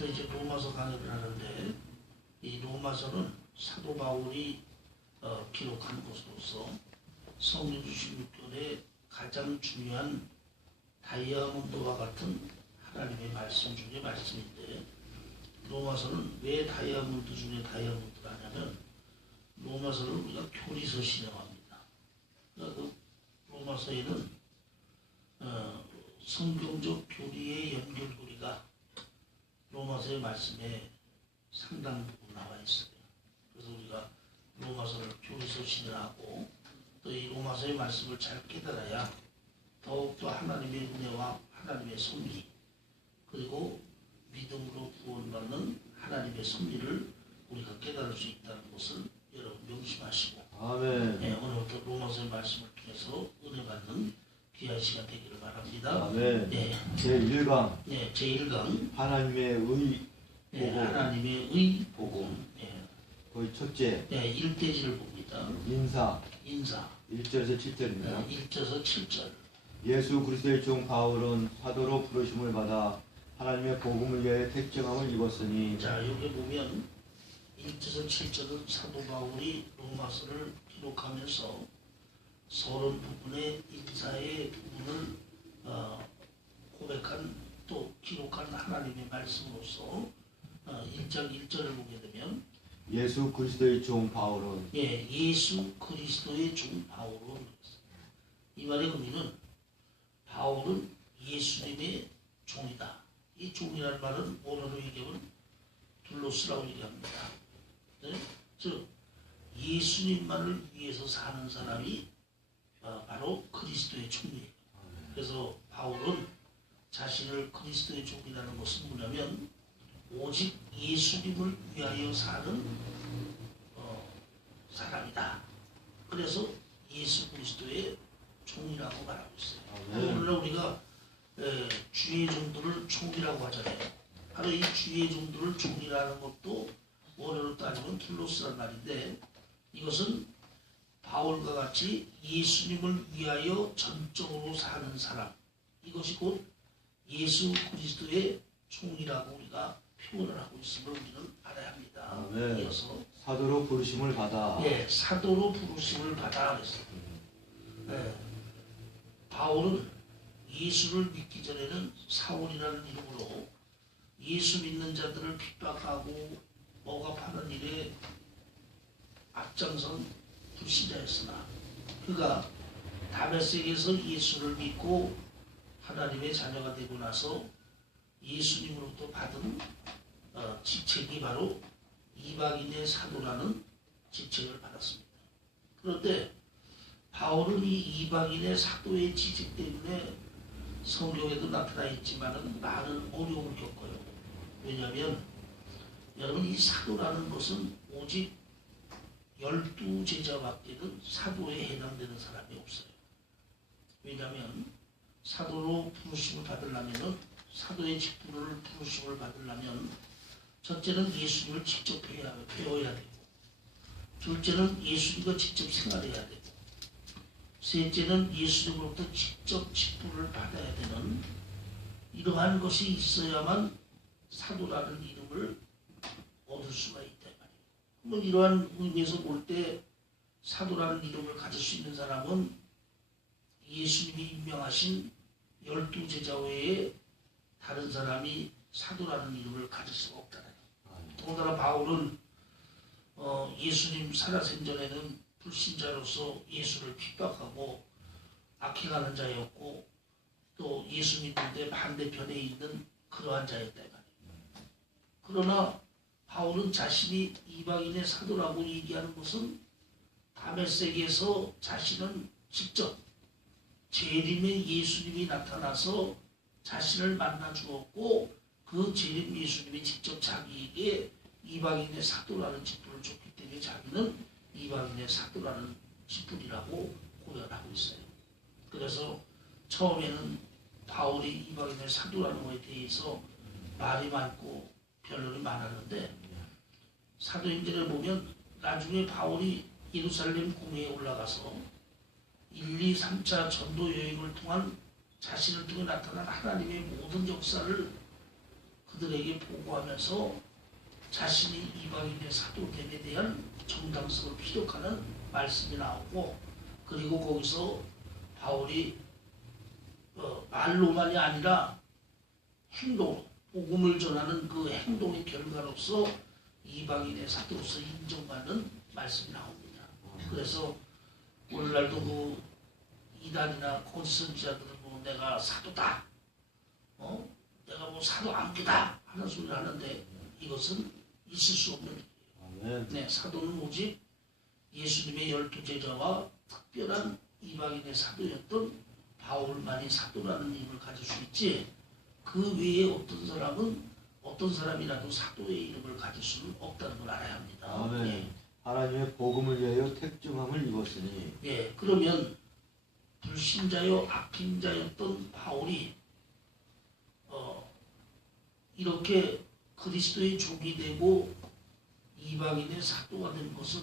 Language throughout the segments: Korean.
오늘부터 이제 로마서 강의를 하는데, 이 로마서는 사도 바울이 기록한 것으로서 성령 16권의 가장 중요한 다이아몬드와 같은 하나님의 말씀 중에 말씀인데, 로마서는 왜 다이아몬드 중에 다이아몬드라냐면 로마서를 우리가 교리서 신앙합니다. 그러니까 그 로마서에는 성경적 교리의 연결고리가 로마서의 말씀에 상당 부분 나와 있어요. 그래서 우리가 로마서를 교리서 신앙하고 또 이 로마서의 말씀을 잘 깨달아야 더욱더 하나님의 은혜와 하나님의 섭리 그리고 믿음으로 구원받는 하나님의 섭리를 우리가 깨달을 수 있다는 것을 여러분 명심하시고, 아멘. 네, 오늘부터 로마서의 말씀을 통해서 은혜 받는 귀한 시간 되기를 바랍니다. 아멘. 네. 제1강. 네, 제1강. 하나님의 의 네, 복음. 하나님의 의 복음. 네. 거의 첫째. 네, 1대지를 봅니다. 인사. 1절에서 7절입니다. 네, 1절에서 7절. 예수 그리스도의 종 바울은 사도로 부르심을 받아 하나님의 복음을 위하여 택정함을 입었으니. 자, 여기 보면 1절에서 7절은 사도 바울이 로마서를 기록하면서 서론 부분의 인사의 부분을 고백한 또 기록한 하나님의 말씀으로서 1장 1절을 보게 되면 예수 그리스도의 종 바울은. 예, 예수 그리스도의 종 바울은, 이 말의 의미는 바울은 예수님의 종이다. 이 종이라는 말은 원어로 얘기하면 둘로스라고 얘기합니다. 네? 즉 예수님만을 위해서 사는 사람이 바로 그리스도의 종이에요. 그래서 바울은 자신을 그리스도의 종이라는 것은 뭐냐면 오직 예수님을 위하여 사는 사람이다. 그래서 예수 그리스도의 종이라고 말하고 있어요. 오늘날 우리가 주의 종들을 종이라고 하잖아요. 바로 이 주의 종들을 종이라는 것도 원어로 따지면 툴로스란 말인데, 이것은 바울과 같이 예수님을 위하여 전적으로 사는 사람, 이것이 곧 예수 그리스도의 종이라고 우리가 표현을 하고 있음을 우리는 알아야 합니다. 네. 이어서 사도로 부르심을 받아. 네, 사도로 부르심을 받아 그랬어요. 네. 바울은 예수를 믿기 전에는 사울이라는 이름으로 예수 믿는 자들을 핍박하고 억압하는 일에 앞장선 불신자였으나, 그가 다메섹에서 예수를 믿고 하나님의 자녀가 되고 나서 예수님으로부터 받은 직책이 바로 이방인의 사도라는 직책을 받았습니다. 그런데 바울은 이 이방인의 사도의 직책 때문에 성경에도 나타나 있지만 많은 어려움을 겪어요. 왜냐하면 여러분, 이 사도라는 것은 오직 12제자밖에는 사도에 해당되는 사람이 없어요. 왜냐하면 사도로 부르심을 받으려면, 사도의 직분을 부르심을 받으려면 첫째는 예수님을 직접 배워야 되고, 둘째는 예수님과 직접 생활해야 되고, 셋째는 예수님으로부터 직접 직분을 받아야 되는 이러한 것이 있어야만 사도라는 이름을 얻을 수가 있다 말이에요. 이러한 의미에서 볼 때 사도라는 이름을 가질 수 있는 사람은 예수님이 임명하신 12제자 외에 다른 사람이 사도라는 이름을 가질 수가 없잖아요. 더군다나 바울은 예수님 살아생전에는 불신자로서 예수를 핍박하고 악행하는 자였고, 또 예수 믿는데 반대편에 있는 그러한 자였다 말이에요. 그러나 바울은 자신이 이방인의 사도라고 얘기하는 것은 다메섹에서 자신은 직접 재림의 예수님이 나타나서 자신을 만나 주었고, 그 재림 예수님이 직접 자기에게 이방인의 사도라는 직분을 줬기 때문에 자기는 이방인의 사도라는 직분이라고 고연하고 있어요. 그래서 처음에는 바울이 이방인의 사도라는 것에 대해서 말이 많고 변론이 많았는데, 사도행전을 보면 나중에 바울이 예루살렘 궁에 올라가서 1, 2, 3차 전도 여행을 통한 자신을 통해 나타난 하나님의 모든 역사를 그들에게 보고하면서 자신이 이방인의 사도됨에 대한 정당성을 피력하는 말씀이 나오고, 그리고 거기서 바울이 말로만이 아니라 행동, 복음을 전하는 그 행동의 결과로서 이방인의 사도로서 인정받는 말씀이 나옵니다. 그래서 오늘날도 그 이단이나 거짓 선지자들은 뭐 내가 사도다, 내가 뭐 사도 암기다 하는 소리를 하는데 이것은 있을 수 없는 일이에요. 네, 사도는 오직 예수님의 12제자와 특별한 이방인의 사도였던 바울만이 사도라는 이름을 가질 수 있지, 그 외에 어떤 사람이라도 사도의 이름을 가질 수는 없다는 걸 알아야 합니다. 아멘. 예. 하나님의 복음을 위하여 택정함을 입었으니. 예, 그러면 불신자요 악행자였던 바울이 이렇게 그리스도의 종이 되고 이방인의 사도가 된 것은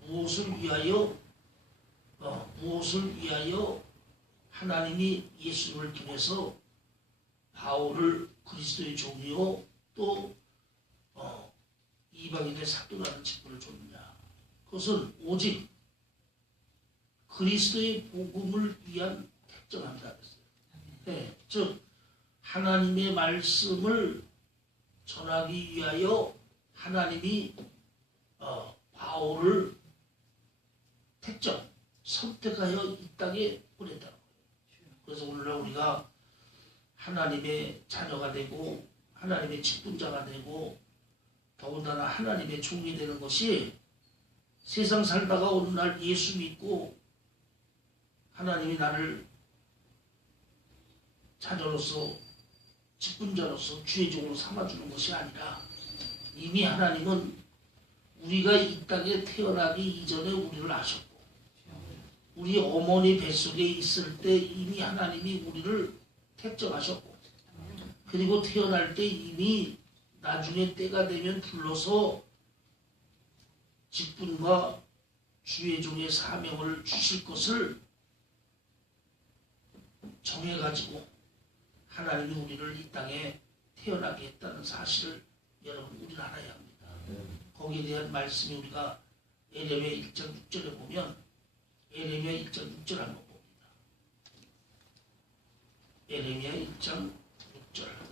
무엇을 위하여 하나님이 예수님을 통해서 바울을 그리스도의 종이요 또 이방인의 사도라는 직분을 줬느냐. 그것은 오직 그리스도의 복음을 위한 택정함이라 그랬어요. 네, 즉 하나님의 말씀을 전하기 위하여 하나님이 바울을 선택하여 이 땅에 보냈다는 거예요. 그래서 오늘날 우리가 하나님의 자녀가 되고 하나님의 직분자가 되고 더군다나 하나님의 종이 되는 것이 세상 살다가 어느 날 예수 믿고 하나님이 나를 자녀로서 직분자로서 주의 종으로 삼아주는 것이 아니라 이미 하나님은 우리가 이 땅에 태어나기 이전에 우리를 아셨고 우리 어머니 뱃속에 있을 때 이미 하나님이 우리를 택정하셨고 그리고 태어날 때 이미 나중에 때가 되면 불러서 직분과 주의 종의 사명을 주실 것을 정해가지고 하나님이 우리를 이 땅에 태어나게 했다는 사실을 여러분 우리는 알아야 합니다. 거기에 대한 말씀이 우리가 에레미야 1장 6절에 보면 에레미야 1장 6절 한번 봅니다. 에레미야 1장 6절.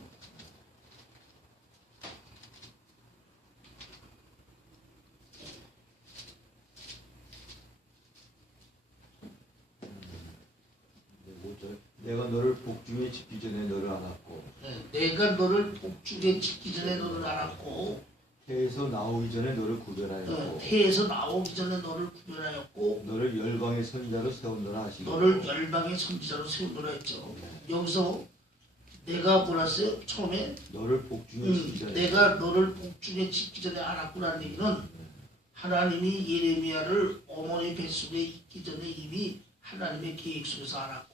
내가 너를 복중에 짓기 전에 너를 알았고 내가 너를 복중에 짓기 전에 너를 알았고 태에서 나오기 전에 너를 구별하였고 태에서 나오기 전에 너를 구별하였고 너를 열방의 선지자로 세운노라 하시고 너를 열방의 선지자로 세운노라 했죠. 여기서 내가 뭐랬어요? 처음에 너를 복중에 짓기 전에 내가 너를 복중에 짓기 전에 알았구라는 얘기는 하나님이 예레미야를 어머니 뱃속에 있기 전에 이미 하나님의 계획 속에서 알았고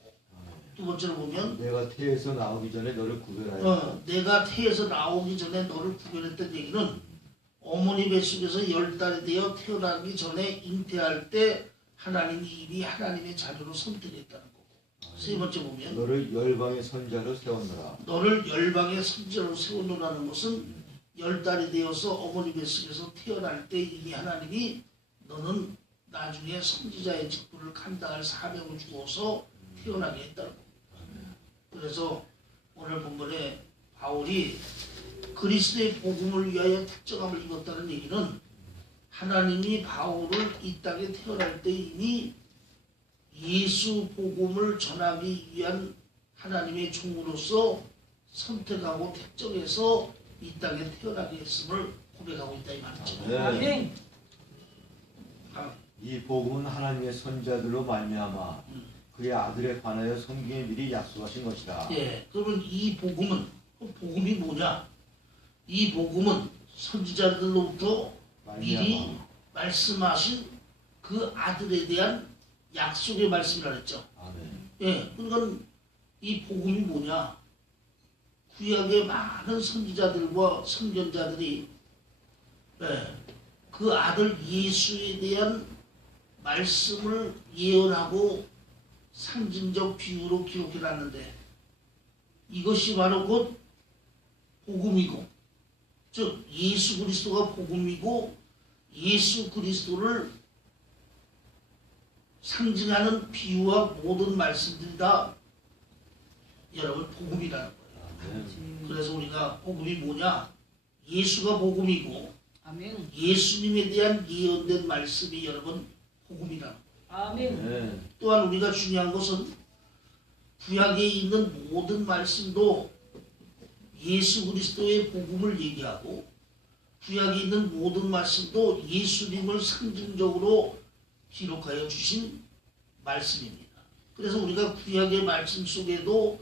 두 번째로 보면 내가 태에서 나오기 전에 너를 구별하였고 내가 태에서 나오기 전에 너를 구별했던 얘기는 어머니 뱃속에서 10달이 되어 태어나기 전에 잉태할 때 하나님이 이미 하나님의 자녀로 선택했다는 거고 세 번째 보면 너를 열방의 선지자로 세웠노라 너를 열방의 선지자로 세워놓으라는 것은 10달이 되어서 어머니 뱃속에서 태어날 때 이미 하나님이 너는 나중에 선지자의 직분을 감당할 사명을 주어서 태어나게 했다는 겁니다. 그래서 오늘 본문에 바울이 그리스도의 복음을 위하여 특정함을 입었다는 얘기는 하나님이 바울을 이 땅에 태어날 때 이미 예수 복음을 전하기 위한 하나님의 종으로서 선택하고 택정해서 이 땅에 태어나게 했음을 고백하고 있다 이 말이죠. 네. 이 복음은 하나님의 선지자들로 말미암아 그의 아들에 관하여 성경에 미리 약속하신 것이다. 예, 그러면 이 복음은 복음이 뭐냐? 이 복음은 선지자들로부터 미리 말씀하신 그 아들에 대한 약속의 말씀이라 했죠. 아멘. 예, 그러니까 이 복음이 뭐냐? 구약의 많은 선지자들과 선견자들이 그 아들 예수에 대한 말씀을 예언하고 상징적 비유로 기록해놨는데 이것이 바로 곧 복음이고, 즉 예수 그리스도가 복음이고 예수 그리스도를 상징하는 비유와 모든 말씀들이 다 여러분 복음이라는 거예요. 그래서 우리가 복음이 뭐냐? 예수가 복음이고 아멘. 예수님에 대한 예언된 말씀이 여러분 복음이라는 거예요. 아멘. 또한 우리가 중요한 것은 구약에 있는 모든 말씀도 예수 그리스도의 복음을 얘기하고 구약에 있는 모든 말씀도 예수님을 상징적으로 기록하여 주신 말씀입니다. 그래서 우리가 구약의 말씀 속에도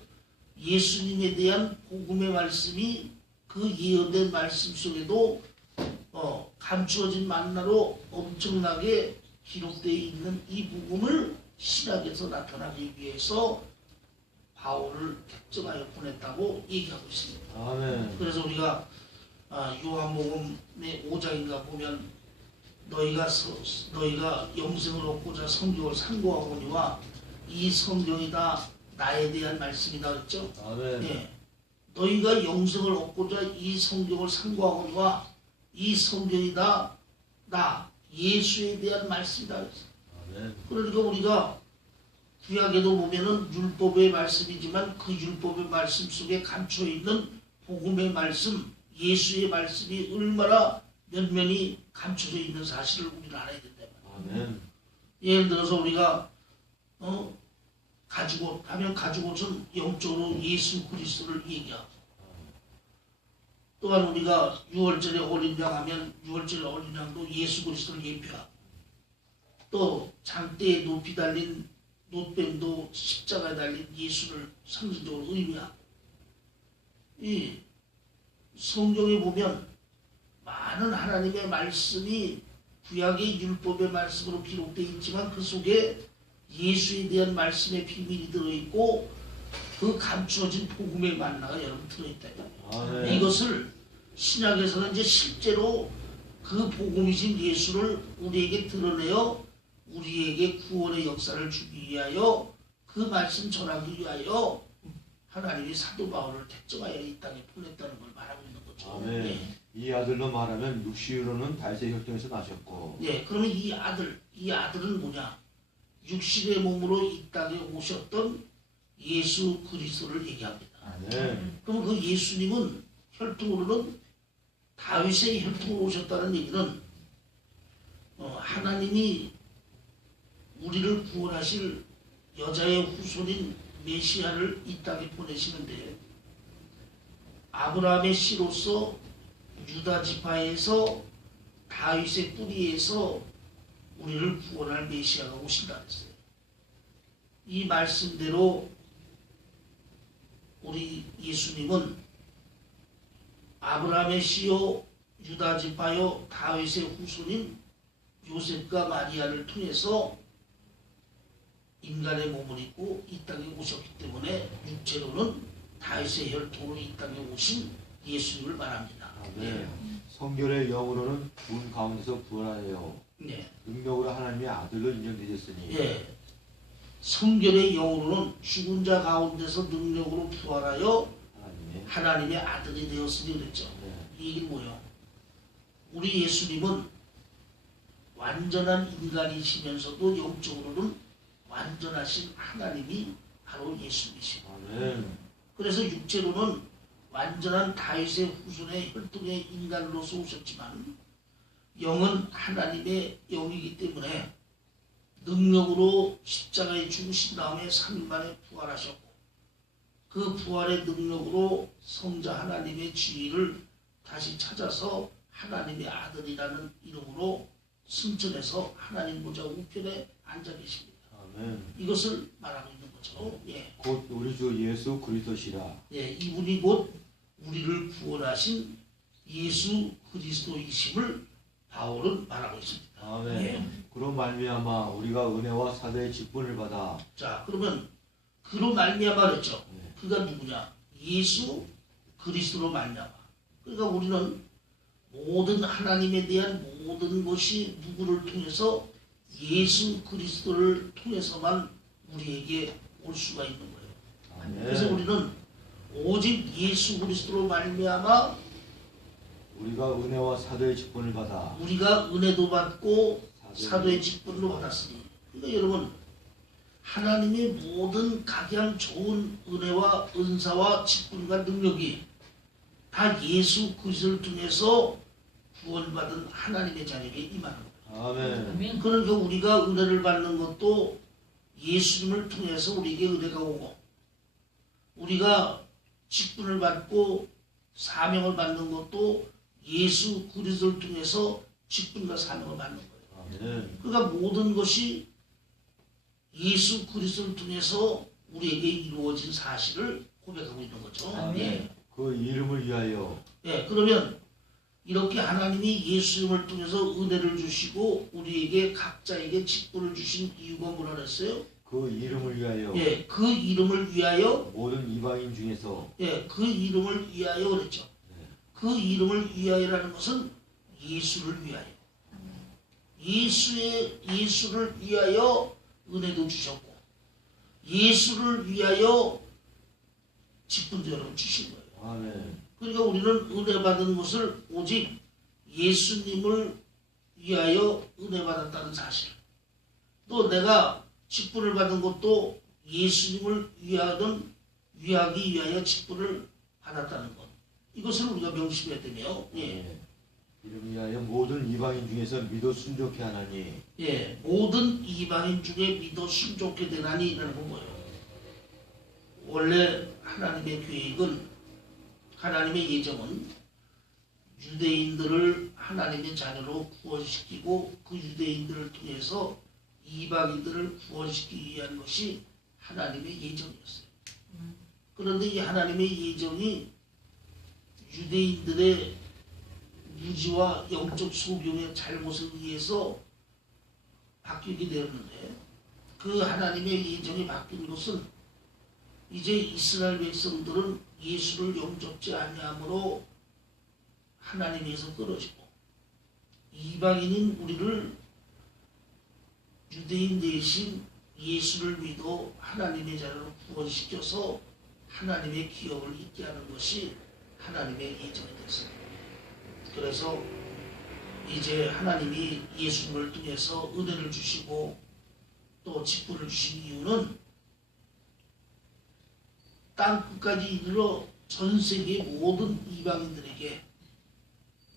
예수님에 대한 복음의 말씀이 그 예언된 말씀 속에도 감추어진 만나로 엄청나게 기록되어 있는 이 복음을 신약에서 나타나기 위해서 바울을 택정하여 보냈다고 얘기하고 있습니다. 아멘. 그래서 우리가 요한복음의 5장인가 보면 너희가 영생을 얻고자 성경을 상고하거니와 이 성경이 다 나에 대한 말씀이다 그랬죠? 아멘. 예. 너희가 영생을 얻고자 이 성경을 상고하거니와 이 성경이 다 나 예수에 대한 말씀이다 그랬어요. 아멘. 그러니까 우리가 구약에도 보면은 율법의 말씀이지만 그 율법의 말씀 속에 감춰 있는 복음의 말씀, 예수의 말씀이 얼마나 면면이 감춰져 있는 사실을 우리는 알아야 된다. 아멘. 예를 들어서 우리가 가죽옷 하면 가죽옷은 영적으로 예수 그리스도를 얘기하고, 또한 우리가 6월절에 어린 양 하면 6월절에 어린 양도 예수 그리스도를 예표하고, 또 장대에 높이 달린 놋뱀도 십자가에 달린 예수를 상징적으로 의미하고, 이 성경에 보면 많은 하나님의 말씀이 구약의 율법의 말씀으로 기록되어 있지만 그 속에 예수에 대한 말씀의 비밀이 들어있고 그 감추어진 복음의 만나가 여러분 들어있다. 아멘. 이것을 신약에서는 이제 실제로 그 복음이신 예수를 우리에게 드러내어 우리에게 구원의 역사를 주기 위하여 그 말씀 전하기 위하여 하나님이 사도 바울을 택정하여 이 땅에 보냈다는 걸 말하고 있는 거죠. 아멘. 예. 이 아들로 말하면 육시로는 다윗의 혈통에서 나셨고. 예, 그러면 이 아들은 뭐냐? 육신의 몸으로 이 땅에 오셨던 예수 그리스도를 얘기합니다. 아멘. 그럼 그 예수님은 혈통으로는 다윗의 혈통으로 오셨다는 얘기는 하나님이 우리를 구원하실 여자의 후손인 메시아를 이 땅에 보내시는데 아브라함의 씨로서 유다 지파에서 다윗의 뿌리에서 우리를 구원할 메시아가 오신다 그랬어요. 이 말씀대로 우리 예수님은 아브라함의 씨요 유다 지파요 다윗의 후손인 요셉과 마리아를 통해서 인간의 몸을 입고 이 땅에 오셨기 때문에 육체로는 다윗의 혈통으로 이 땅에 오신 예수님을 말합니다. 아멘. 성결의 영으로는 죽은 가운데서 부활하여 네. 능력으로 하나님의 아들로 인정되셨으니. 예. 성결의 영으로는 죽은 자 가운데서 능력으로 부활하여 하나님의 아들이 되었으니 그랬죠. 네. 이 얘기는 뭐예요? 우리 예수님은 완전한 인간이시면서도 영적으로는 완전하신 하나님이 바로 예수님이시고, 아멘. 그래서 육체로는 완전한 다윗의 후손의 혈통의 인간으로서 오셨지만 영은 하나님의 영이기 때문에 능력으로 십자가에 죽으신 다음에 3일 만에 부활하셨고 그 부활의 능력으로 성자 하나님의 지위를 다시 찾아서 하나님의 아들이라는 이름으로 승천해서 하나님 보좌 우편에 앉아 계십니다. 아멘. 이것을 말하고 있는 거죠. 예. 곧 우리 주 예수 그리스도시라. 예, 이분이 곧 우리를 구원하신 예수 그리스도이심을 바울은 말하고 있습니다. 아멘. 예. 그로 말미암아 우리가 은혜와 사도의 직분을 받아. 자, 그러면 그로 말미암아 그랬죠. 네. 그가 누구냐? 예수 그리스도로 말미암아. 그러니까 우리는 모든 하나님에 대한 모든 것이 누구를 통해서 예수 그리스도를 통해서만 우리에게 올 수가 있는 거예요. 아멘. 그래서 우리는 오직 예수 그리스도로 말미암아 우리가 은혜와 사도의 직분을 받아 우리가 은혜도 받고 사도의 직분도 받았으니. 그러니까 여러분, 하나님의 모든 각양 좋은 은혜와 은사와 직분과 능력이 다 예수 그리스도를 통해서 구원받은 하나님의 자녀에게 임하는 거예요. 아멘. 그러니까 우리가 은혜를 받는 것도 예수님을 통해서 우리에게 은혜가 오고, 우리가 직분을 받고 사명을 받는 것도 예수 그리스도를 통해서 직분과 사명을 받는 거예요. 아멘. 그러니까 모든 것이 예수 그리스도를 통해서 우리에게 이루어진 사실을 고백하고 있는 거죠. 아멘. 예. 그 이름을 위하여 예, 그러면 이렇게 하나님이 예수님을 통해서 은혜를 주시고 우리에게 각자에게 직분을 주신 이유가 뭐라 그랬어요? 그 이름을 위하여 예, 그 이름을 위하여, 모든 이방인 중에서 예, 그 이름을 위하여 그랬죠. 그 이름을 위하여라는 것은 예수를 위하여. 예수를 위하여 은혜도 주셨고, 예수를 위하여 직분도 여러분 주신 거예요. 아멘. 그러니까 우리는 은혜 받은 것을 오직 예수님을 위하여 은혜 받았다는 사실. 또 내가 직분을 받은 것도 예수님을 위하기 위하여 직분을 받았다는 것. 이것을 우리가 명심해야 되며, 예. 이름 위하여 모든 이방인 중에서 믿어 순종케 하나니 예, 모든 이방인 중에 믿어 순종케 되나니라는 건 뭐예요? 원래 하나님의 계획은, 하나님의 예정은 유대인들을 하나님의 자녀로 구원시키고 그 유대인들을 통해서 이방인들을 구원시키기 위한 것이 하나님의 예정이었어요. 그런데 이 하나님의 예정이 유대인들의 무지와 영적 소경의 잘못에 의해서 바뀌게 되었는데, 그 하나님의 예정이 바뀐 것은 이제 이스라엘 백성들은 예수를 영접지 아니함으로 하나님에서 끊어지고, 이방인인 우리를 유대인 대신 예수를 믿어 하나님의 자녀로 구원시켜서 하나님의 기업을 있게 하는 것이 하나님의 예정이 됐어요. 그래서 이제 하나님이 예수님을 통해서 은혜를 주시고 또 직분을 주신 이유는 땅 끝까지 이르러 전 세계 모든 이방인들에게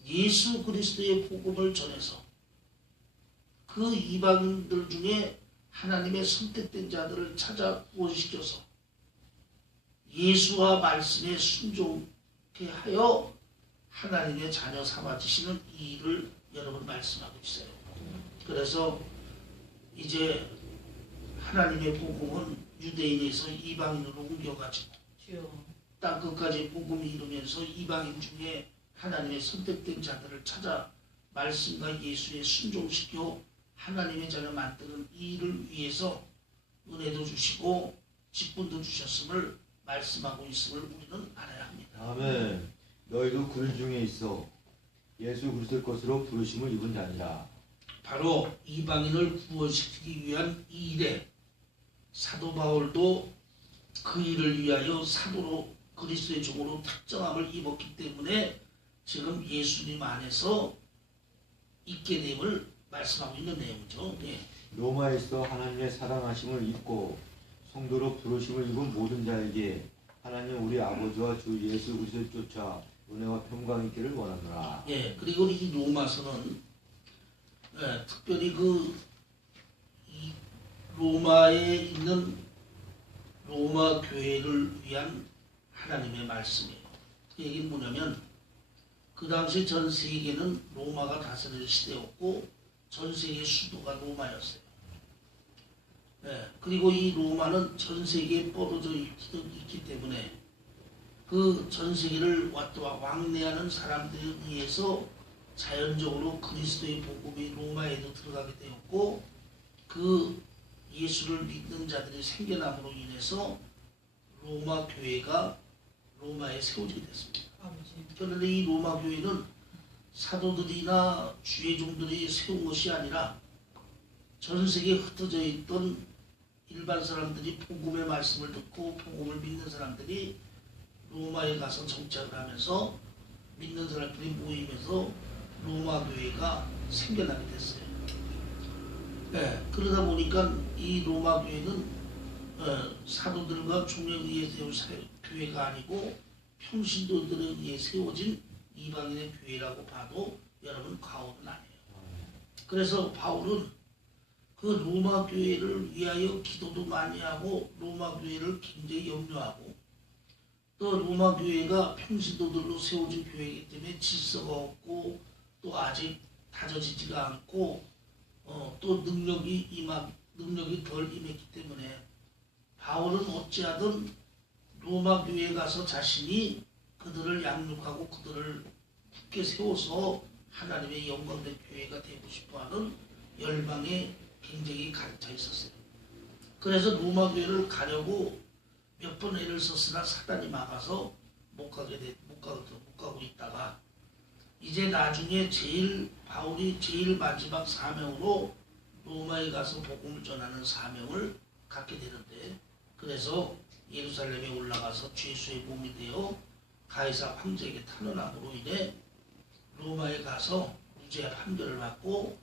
예수 그리스도의 복음을 전해서 그 이방인들 중에 하나님의 선택된 자들을 찾아 구원시켜서 예수와 말씀에 순종케 하여 하나님의 자녀 삼아주시는 이 일을 여러분 말씀하고 있어요. 그래서 이제 하나님의 복음은 유대인에서 이방인으로 옮겨가지고 땅 끝까지 복음이 이루면서 이방인 중에 하나님의 선택된 자들을 찾아 말씀과 예수에 순종시켜 하나님의 자녀 만드는 이 일을 위해서 은혜도 주시고 직분도 주셨음을 말씀하고 있음을 우리는 알아야 합니다. 아멘. 너희도 그 중에 있어 예수 그리스도의 것으로 부르심을 입은 자니라. 바로 이방인을 구원시키기 위한 이 일에 사도 바울도 그 일을 위하여 사도로 그리스도의 종으로 특정함을 입었기 때문에 지금 예수님 안에서 있게 됨을 말씀하고 있는 내용이죠. 네. 로마에 있어 하나님의 사랑하심을 입고 성도로 부르심을 입은 모든 자에게 하나님 우리 아버지와 주 예수 그리스도를 쫓아 은혜와 평강이 있기를 원하노라. 예, 그리고 이 로마서는 특별히 이 로마에 있는 로마 교회를 위한 하나님의 말씀이에요. 그 얘기는 뭐냐면 그 당시 전 세계는 로마가 다스릴 시대였고 전 세계 수도가 로마였어요. 그리고 이 로마는 전 세계에 뻗어져 있기 때문에 그 전 세계를 왔다 왕래하는 사람들에 의해서 자연적으로 그리스도의 복음이 로마에도 들어가게 되었고 그 예수를 믿는 자들이 생겨남으로 인해서 로마 교회가 로마에 세워지게 됐습니다. 그런데 이 로마 교회는 사도들이나 주의 종들이 세운 것이 아니라 전 세계에 흩어져 있던 일반 사람들이 복음의 말씀을 듣고 복음을 믿는 사람들이 로마에 가서 정착을 하면서 믿는 사람들이 모이면서 로마 교회가 생겨나게 됐어요. 네, 그러다 보니까 이 로마 교회는 사도들과 종에 의해 세운 교회가 아니고 평신도들에 의해 세워진 이방인의 교회라고 봐도 여러분 과언은 아니에요. 그래서 바울은 그 로마 교회를 위하여 기도도 많이 하고 로마 교회를 굉장히 염려하고 또 로마 교회가 평신도들로 세워진 교회이기 때문에 질서가 없고 또 아직 다져지지가 않고 또 능력이 덜 임했기 때문에 바울은 어찌하든 로마 교회에 가서 자신이 그들을 양육하고 그들을 굳게 세워서 하나님의 영광된 교회가 되고 싶어하는 열망에 굉장히 가득 있었어요. 그래서 로마 교회를 가려고 몇 번 애를 썼으나 사단이 막아서 못 가고 있다가 이제 나중에 바울이 제일 마지막 사명으로 로마에 가서 복음을 전하는 사명을 갖게 되는데 그래서 예루살렘에 올라가서 죄수의 몸이 되어 가이사 황제에게 탄원함으로 인해 로마에 가서 무죄 판결을 받고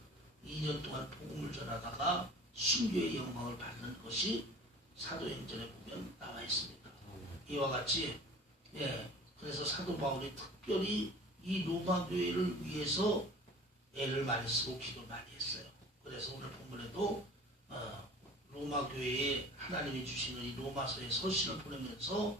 2년 동안 복음을 전하다가 순교의 영광을 받는 것이 사도행전에 보면 나와 있습니다. 이와 같이 그래서 사도 바울이 특별히 이 로마 교회를 위해서 애를 많이 쓰고 기도를 많이 했어요. 그래서 오늘 본문에도 로마 교회에 하나님이 주시는 이 로마서의 서신을 보내면서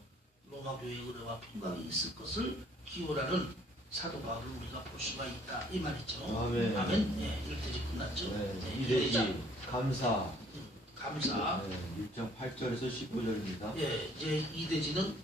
로마 교회의 은혜와 평강이 있을 것을 기원하는 사도 바울을 우리가 볼 수가 있다 이 말이죠. 아멘. 아멘. 네, 1대지 끝났죠. 네, 이대지 감사. 1장 8절에서 15절입니다. 이제 2대지는